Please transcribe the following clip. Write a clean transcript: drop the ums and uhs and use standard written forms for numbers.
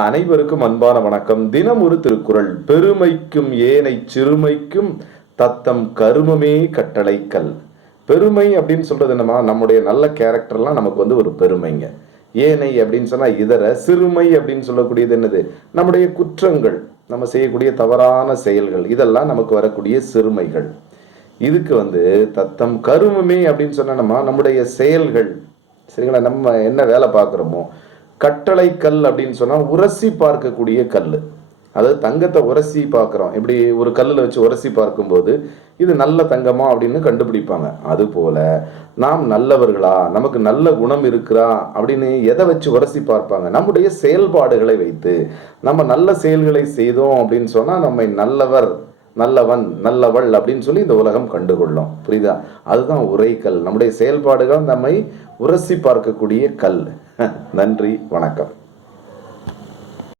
அனைவருக்கும் அன்பான வணக்கம். தினம் ஒரு திருக்குறள். பெருமைக்கும் ஏனை சிறுமைக்கும் தத்தம் கருமமே கட்டளை கல். பெருமை அப்படின்னு சொல்றது என்னமா, நம்முடைய நல்ல கேரக்டர்லாம் நமக்கு ஒரு பெருமைங்க. ஏனை அப்படின்னு சொன்னா இதர, சிறுமை அப்படின்னு சொல்லக்கூடியது என்னது, நம்முடைய குற்றங்கள், நம்ம செய்யக்கூடிய தவறான செயல்கள், இதெல்லாம் நமக்கு வரக்கூடிய சிறுமைகள். இதுக்கு தத்தம் கருமமே அப்படின்னு சொன்னா நம்முடைய செயல்கள், சரிங்களா, நம்ம என்ன வேலை பார்க்குறோமோ, கட்டளை கல் அப்படின்னு சொன்னால் உரசி பார்க்கக்கூடிய கல். அதாவது தங்கத்தை உரசி பார்க்குறோம், இப்படி ஒரு கல்லில் வச்சு உரசி பார்க்கும்போது இது நல்ல தங்கமா அப்படின்னு கண்டுபிடிப்பாங்க. அதுபோல் நாம் நல்லவர்களா, நமக்கு நல்ல குணம் இருக்கிறா அப்படின்னு எதை வச்சு உரசி பார்ப்பாங்க, நம்முடைய செயல்பாடுகளை வைத்து. நம்ம நல்ல செயல்களை செய்தோம் அப்படின்னு சொன்னால் நம்மை நல்லவர், நல்லவன், நல்லவள் அப்படின்னு சொல்லி இந்த உலகம் கண்டுகொள்ளும். புரியுதா? அதுதான் உரைக்கல். நம்முடைய செயல்பாடுகள் நம்மை உரசி பார்க்கக்கூடிய கல். நன்றி, வணக்கம்.